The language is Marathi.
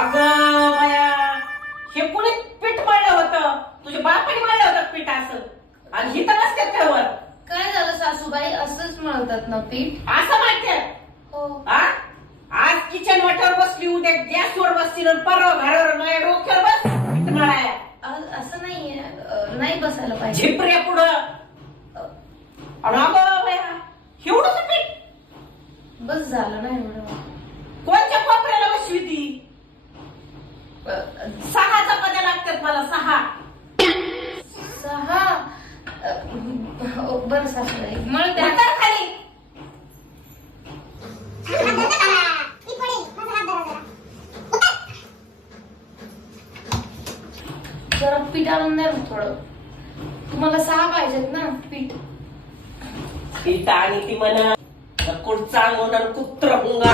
अगं बाया, हे कुणी पीठ मळलं होतं? तुझ्या बापाने मळलं होतं पीठ असं, आणि हिथं नसते त्यावर. काय झालं सासूबाई, असंच म्हणतात ना पीठ? असं म्हणते. हो. आज किचन वाट्यावर बसली, उद्या गॅसवर बसतील, परवा घरावर माझ्या डोक्यावर बस पीठ मळाया. असं नाहीये, नाही बसायला पाहिजे. झिपऱ्या पुढं. अगं बाया, एवढंच पीठ? बस झालं ना एवढं. कोणत्या कोपऱ्याला बसवी ती? 6 चपात्या लागतात मला, 6. 6? बरं सासूबाई, मळते. उतर खाली. जरा पीठ आणून द्या ना थोडं. तुम्हाला 6 पाहिजेत ना पीठ? पीठ आणि ती म्हणा कुठचा अंगण कुत्र हुंगा.